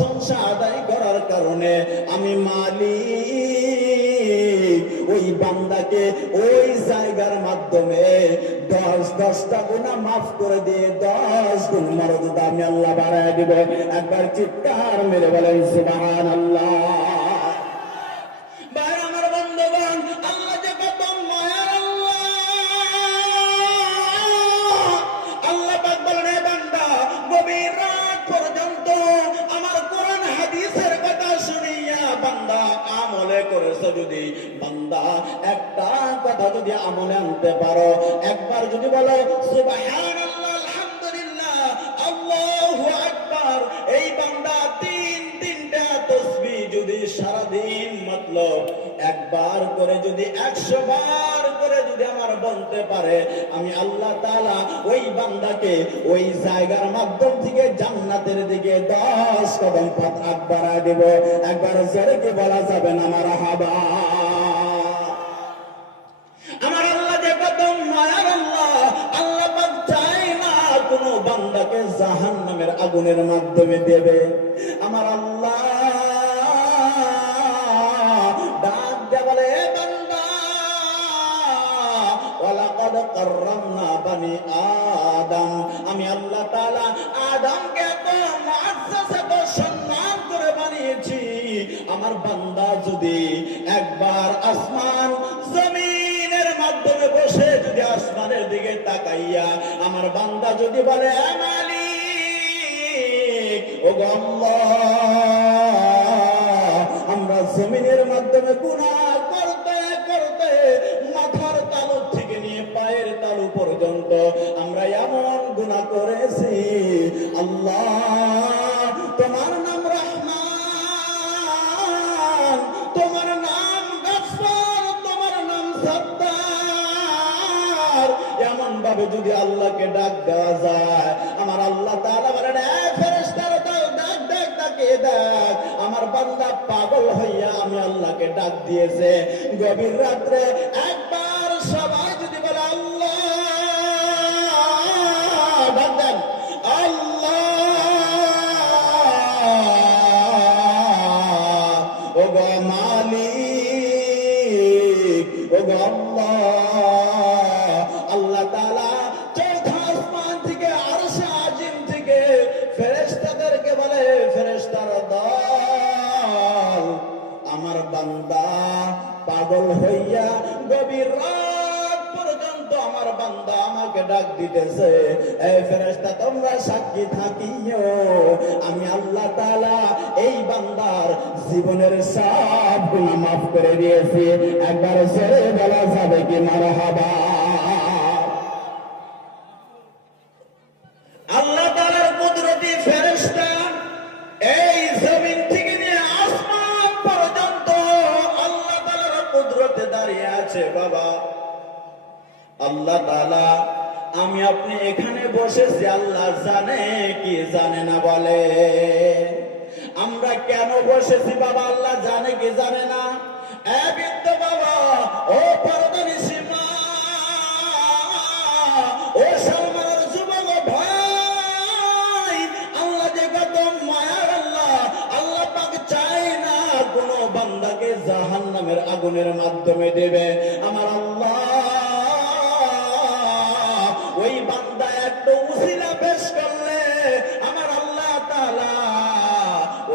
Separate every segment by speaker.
Speaker 1: প্রশংসা আদায় করার কারণে আমি মালিক। ওই বান্দাকে ওই জায়গার মাধ্যমে দশ দশটা গুণা মাফ করে দিয়ে দশ গুণ মারদ আমি আল্লাহ বাড়ায় দিব। একবার চিৎকার মেরে বলেন সুবাহ আল্লাহ কথা যদি আমলে আনতে পারো, একবার যদি বলো এই বান্দা তিন তিনটা তসবি যদি সারাদিন মতলব একবার করে যদি একশো বার করে যদি আমার বলতে পারে, আমি আল্লাহ তাআলা ওই বান্দাকে ওই জায়গার মাধ্যম থেকে জান্নাতের দিকে দশ কদম পথ আকবার দেব। একবার জোরে কি বলা যাবে না আমার হাবা আগুনের মাধ্যমে দেবে। আমার আল্লাহ ডাক দিয়ে বলে, "এ বান্দা, ওয়ালাকাদ কাররামনা বানি আদম। আমি আল্লাহ আদমকে সম্মান করে বানিয়েছি। আমার বান্দা যদি একবার আসমান জমিনের মাধ্যমে বসে যদি আসমানের দিকে তাকাইয়া, আমার বান্দা যদি বলে, "এ মালিক আমরা জমিনের মাধ্যমে গুনাহ করতে করতে মাথার তালু থেকে নিয়ে পায়ের তালু পর্যন্ত আমরা এমন গুনাহ করেছি। আল্লাহ, তোমার নাম রহমান, তোমার নাম গফফার, তোমার নাম সত্তার এমন ভাবে যদি আল্লাহকে ডাক দেওয়া যায়, আমার আল্লাহ তাআলা বলেন দেয় আমার বান্দা পাগল হইয়া আমি আল্লাহকে ডাক দিয়েছে। গভীর রাত্রে এই ফেরেশতা, তোমরা সাক্ষী থাকিও। আমি আল্লাহ তালা এই বান্দার জীবনের সব গুণা মাফ করে দিয়েছি। একবার জোরে বলা যাবে কি মারহাবা? কি জানে না বলে? আমরা কেন বসেছি বাবা? আল্লাহ জানে কি জানে না? বৃদ্ধ বাবা, ও কোন জাহান্নামের আগুনের মাধ্যমে দেবে। আমার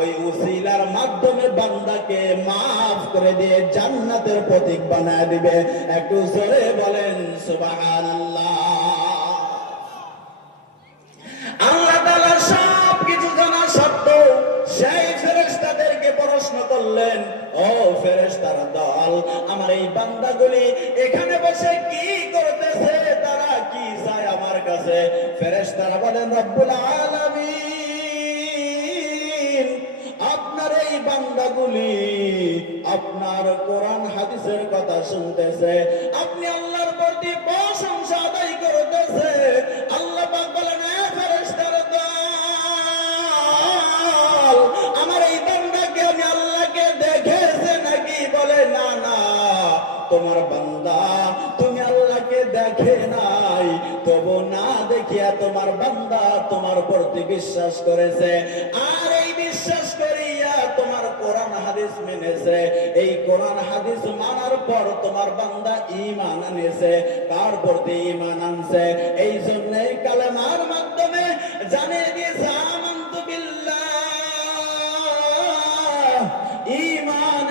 Speaker 1: ওই উসিলার মাধ্যমে বান্দাকে মাফ করে দিয়ে জান্নাতের প্রতীক বানায় দিবে। একটু জোরে বলেন, সুবহানাল্লাহ। আল্লাহ সব কিছু জানা সত্ত্বেও সেই প্রশ্ন করলেন, ও দল, আমার এই বান্দাগুলি এখানে বসে কি করতেছে? তারা কি চায় আমার কাছে? ফেরেশতারা বলেন, রব্বুল আলামিন। বান্দাগুলি আপনার কোরআন, হাদিসের কথা শুনতেছে। আপনি আল্লাহর প্রতি প্রশংসা আদায় করতেছে। আল্লাহ বলেন, "এ ফেরেশতার দল, আমার এই বান্দাকে আমি আল্লাহকে দেখেছে নাকি? বলে, না না, তোমার বান্দা তুমি আল্লাহকে দেখে নাই। তবু না দেখিয়া তোমার বান্দা তোমার প্রতি বিশ্বাস করেছে। আর এই বিশ্বাস তোমার কোরআন হাদিস মেনেছে, এই কোরআন হাদিস মানার পর তোমার বান্দা ইমান আনেছে কার প্রতি ইমান আনছে। এই জন্যই কালেমার মাধ্যমে জানিয়ে দিয়েছে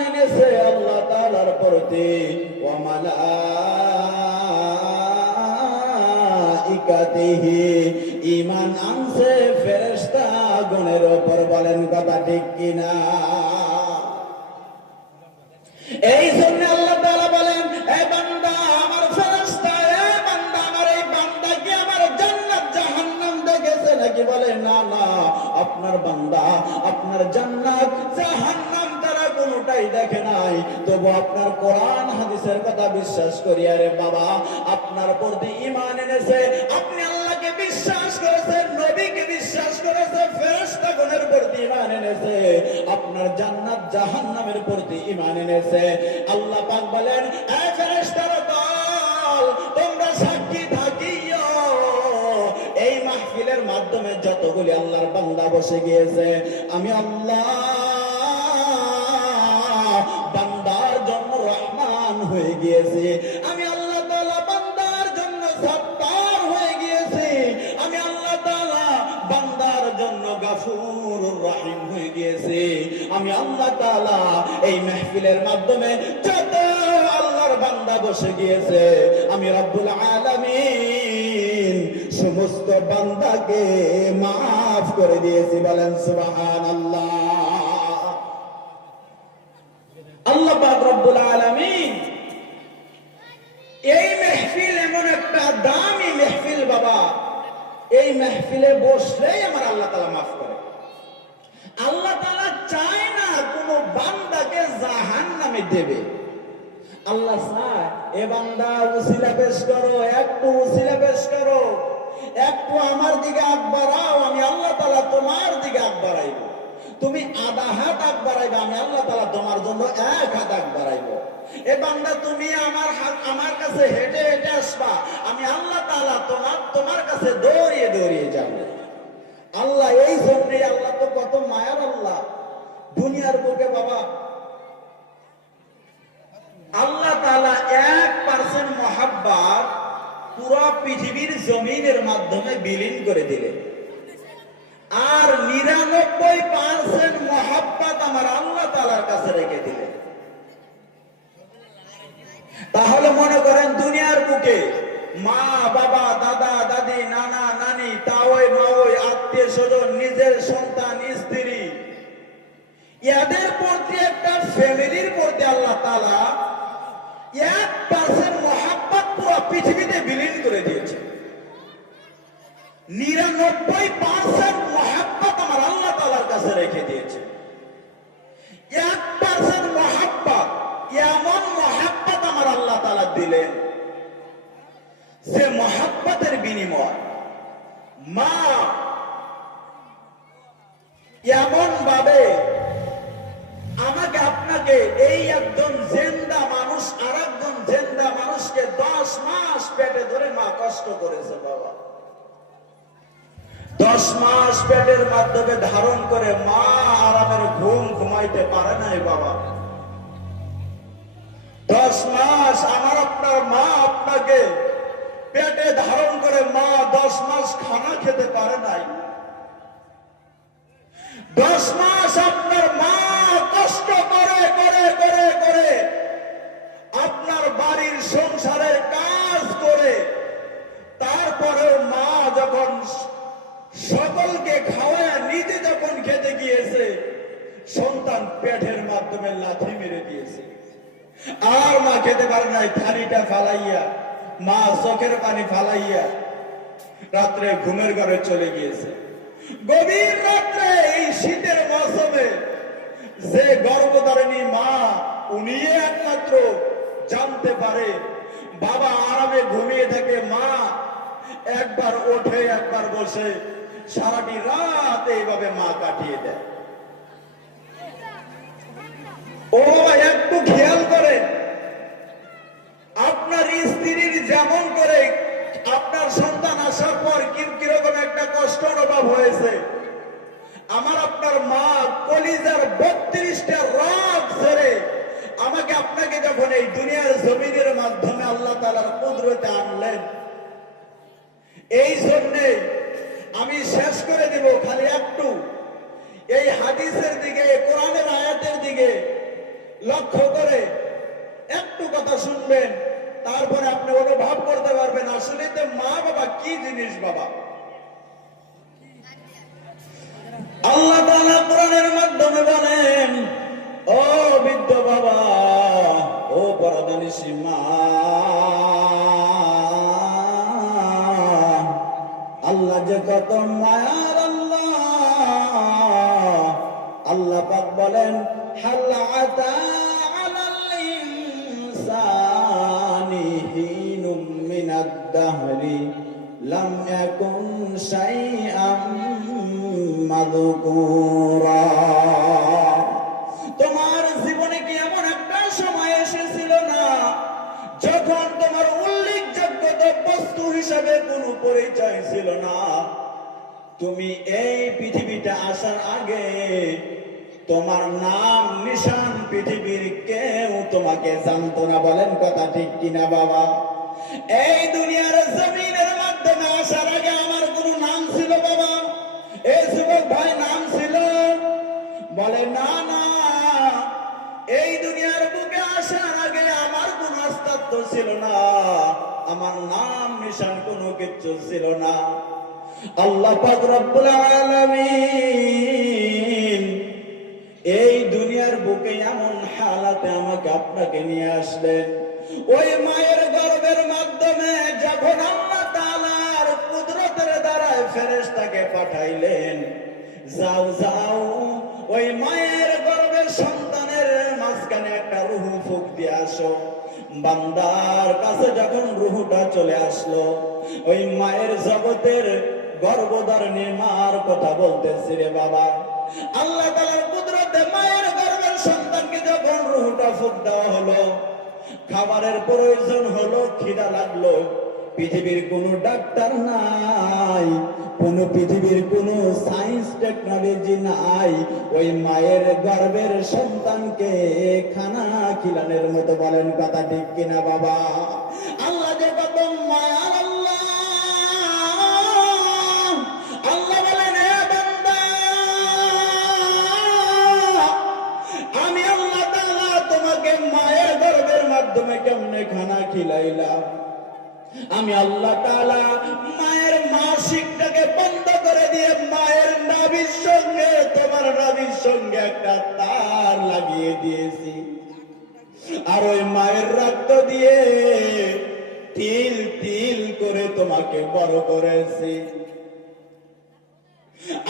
Speaker 1: এনেছে ঈমান আনছে ফেরেশতা গণের উপর বলেন কথা ঠিক কিনা? এই জন্য আল্লাহ তাআলা বলেন, এ বান্দা, আমার ফেরেশতা, এ বান্দা, আমার এই বান্দাকে আমার জান্নাত, জাহান্নাম দেখেছে নাকি? বলে, না না, আপনার বান্দা, আপনার জান্নাত, জাহান্নাম তারা কোনোটাই দেখে নাই। তবু আপনার কোরআন, হাদিসের কথা বিশ্বাস করি, আরে বাবা, আপনার প্রতি ঈমান এনেছে, আপনি বিশ্বাস করেছেন নবীকে বিশ্বাস করেছে ফেরেশতাগণের প্রতি ঈমান এনেছে, আপনার জান্নাত জাহান্নামের প্রতি ঈমান এনেছে। আল্লাহ পাক বলেন, এ দল, তোমরা সাক্ষী মাধ্যমে যতগুলি আল্লাহর বান্দা বসে গিয়েছে, আমি আল্লাহ বান্দার জন্য রহমান হয়ে গিয়েছি। আমি গিয়েছি আমি আল্লাহ তালা এই মেহফিলের মাধ্যমে যত আল্লাহর বান্দা বসে গিয়েছে। আমি রব্বুল আলামিন সমস্ত বান্দাকে মাফ করে দিয়েছি। বলেন সুবাহ আল্লাহ চায় বান্দা, উসিলা পেশ করো একটু উসিলা পেশ করো। একটু আমার দিকে আগ আমি আল্লাহ তাআলা তোমার দিকে আগ তুমি আধা হাত আগ আমি আল্লাহ তাআলা তোমার জন্য এক হাত আগ এ বান্দা, তুমি আমার হাত আমার কাছে হেঁটে হেঁটে আসবা, আমি আল্লাহ তাআলা তোমার তোমার কাছে দৌড়িয়ে দৌড়িয়ে যাব। আল্লাহ, এই জন্যই আল্লাহ তো কত মায়ার আল্লাহ। দুনিয়ার বুকে বাবা আল্লাহ তাআলা এক পার্সেন্ট মহাব্বাত পুরো পৃথিবীর জমিনের মাধ্যমে বিলীন করে দিলেন। আর নিরানব্বই পার্সেন্ট মহাব্বাত আমার আল্লাহ তাআলার কাছে রেখে দিলেন। তাহলে মনে করেন দুনিয়ার বুকে মা, বাবা, দাদা, দাদি, নানা, নানি তাওই মাওই আত্মীয় স্বজন, নিজের সন্তান, স্ত্রী, এদের প্রতি একটা ফ্যামিলির প্রতি আল্লাহ তাআলা এক পার্সেন্ট মহাব্বত পুরো পৃথিবীতে বিলীন করে দিয়েছে। নিরানব্বই পার্সেন্ট মহাব্বত আমার আল্লাহ তালার কাছে রেখে দিয়েছে। এক পার্সেন্ট মহাব্বত, এমন মহাব্বত আমার আল্লাহ তালা দিলেন যে মহাব্বতের বিনিময়। মা এমন ভাবে আমাকে আপনাকে এই একজন জেন্দা মানুষ আর একজন জেন্দা মানুষকে দশ মাস পেটে ধরে মা কষ্ট করেছে বাবা। দশ মাস পেটের মাধ্যমে ধারণ করে মা আরামের ঘুম ঘুমাইতে পারে নাই বাবা। দশ মাস আমার আপনার মা আপনাকে পেটে ধারণ করে মা দশ মাস খানা খেতে পারে নাই। দশ মাস আপনার মা কষ্ট করে করে করে করে আপনার বাড়ির সংসারের কাজ করে, তারপরেও মা যখন সকলকে খাওয়ায়, নিজে যখন খেতে গিয়েছে, সন্তান পেটের মাধ্যমে লাথি মেরে দিয়েছে। আর মা খেতে পারে নাই, থালিটা ফালাইয়া, মা চোখের পানি ফালাইয়া রাত্রে ঘুমের ঘরে চলে গিয়েছে। গভীর রাত্রে এই শীতের মৌসুমে যে গর্ভধারিণী মা উনি একমাত্র জানতে পারে বাবা আরামে ঘুমিয়ে থাকে মা একবার ওঠে, একবার বসে। সারাটি রাত এইভাবে মা কাটিয়ে দেয়। ও একটু খেয়াল করেন। আপনার স্ত্রীর যেমন করে আপনার সন্তান আসার পর কীরকম একটা কষ্ট অনুভব হয়েছে। আমার আপনার মা দুনিয়ার জমিনের মাধ্যমে আল্লাহ তালার কুদরতে আনলেন, এই জন্যে আমি শেষ করে দিব খালি একটু। এই হাদিসের দিকে কোরআনের আয়াতের দিকে লক্ষ্য করে একটু কথা শুনবেন, তারপরে আপনি অনুভব করতে পারবেন, আসলে তো মা বাবা কি জিনিস বাবা? আল্লাহ কোরআনের মাধ্যমে বলেন, ও বৃদ্ধ বাবা পরদানিসী মা আল্লাহ যে কত মায়ার আল্লাহ আল্লাহ পাক বলেন হাল্লা আতা আলাল ইনসানি হিনুম মিনাদ দাহরি কোনো পরিচয় ছিল না। তুমি এই পৃথিবীতে আসার আগে তোমার নাম নিশান পৃথিবীর কেউ তোমাকে জানতো না। বলেন কথা ঠিক কিনা বাবা? এই দুনিয়ার জমিনের মাধ্যমে আসার আগে আমার কোনো নাম ছিল বাবা? এই যুবক ভাই নাম ছিল? বলে, না না, এই দুনিয়ার বুকে অস্তিত্ব ছিল না। আমার নাম নিশান কোনো কিচ্ছু ছিল না। আল্লাহ এই দুনিয়ার বুকে এমন হালাতে আমাকে আপনাকে নিয়ে আসলেন। ওই মায়ের গর্ভের মাধ্যমে যখন আল্লাহ তাআলার কুদরতের দ্বারায় ফেরেশতাকে পাঠাইলেন, যাও যাও, ওই মায়ের গর্ভের সন্তানের মাঝখানে একটা রুহু ফুক দিয়ে আসো। বান্দার কাছে যখন রুহুটা চলে আসলো, ওই মায়ের জগতের গর্ভধারণী মার কথা বলতেছি রে বাবা। আল্লাহ তালার কুদরতে মায়ের গর্বের সন্তানকে যখন রুহুটা ফুক দেওয়া হলো, খাবারের প্রয়োজন হলো, খিদা লাগল পৃথিবীর কোনো ডাক্তার নাই, কোন পৃথিবীর কোন সায়েন্স টেকনোলজি নাই। ওই মায়ের গর্ভের সন্তানকে খানা খিলানের মতো বলেন কথা ঠিক কিনা বাবা? আল্লাহ যে কত মায়ার মাধ্যমে কেমনে খানা খিলাইলাম? আমি আল্লাহ তাআলা মায়ের মাসিকটাকে বন্ধ করে দিয়ে মায়ের নাভির সঙ্গে, তোমার নাভির সঙ্গে একটা তার লাগিয়ে দিয়েছি। আর ওই মায়ের রক্ত দিয়ে তিল তিল করে তোমাকে বড় করেছি।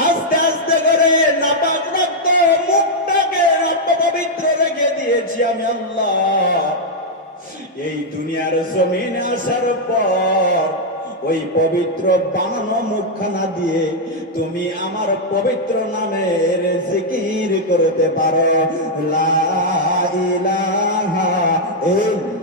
Speaker 1: আস্তে আস্তে করে নাপাক রক্ত মুখটাকে অপবিত্র রেখে দিয়েছি আমি আল্লাহ। এই দুনিয়ার জমিনে আসার পর ওই পবিত্র বানানো মুখখানা দিয়ে তুমি আমার পবিত্র নামের জিকির করতে পারো। লা ইলাহা ইল্লাল্লাহ।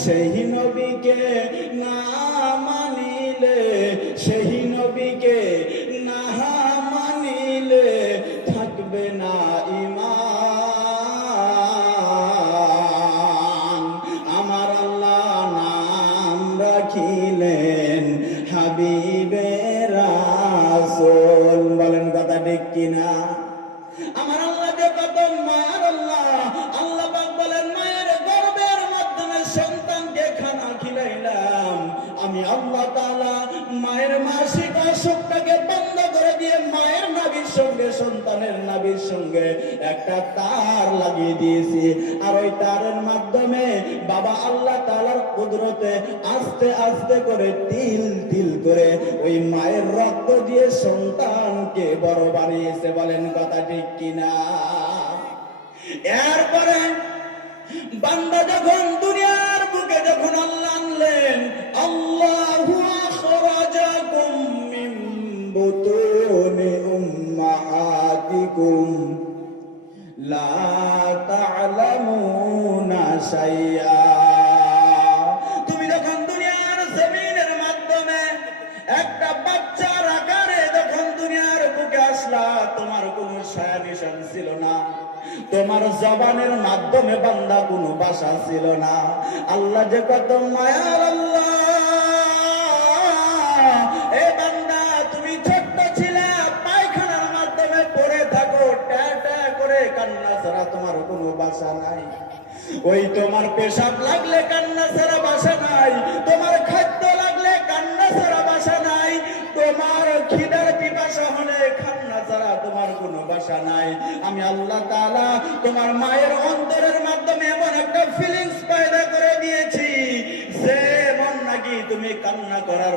Speaker 1: সেই নবীকে না মানিলে সেই অসুখটাকে বন্ধ করে দিয়ে মায়ের নাবির সঙ্গে, সন্তানের নাবির সঙ্গে একটা তার লাগিয়ে দিয়েছি। আর ওই তারের মাধ্যমে বাবা আল্লাহ তালার কুদরতে আস্তে আস্তে করে তিল তিল করে ওই মায়ের রক্ত দিয়ে সন্তানকে বড় বানিয়েছে। বলেন কথা ঠিক কিনা? এরপরে বান্দা যখন দুনিয়ার বুকে যখন আল্লাহ আনলেন তুমি যখন দুনিয়ার জমিনের মাধ্যমে একটা বাচ্চার আকারে যখন দুনিয়ার বুকে আসলা, তোমার কোনো ছায়া ছিল না। তোমার জবানের মাধ্যমে বান্দা কোনো ভাষা ছিল না। আল্লাহ যে কত মায়ার, আল্লাহ ওই তোমার পেশাব লাগলে কান্না ছাড়া বাসা নাই, তোমার খাদ্য লাগলে কান্না ছাড়া বাসা নাই, তোমার খিদার পিপাসা হলে কান্না ছাড়া তোমার কোনো বাসা নাই। আমি আল্লাহ তাআলা তোমার মায়ের অন্তরের মাধ্যমে এমন একটা ফিলিংস পয়দা করে দিয়েছি, যে মন নাকি তুমি কান্না করার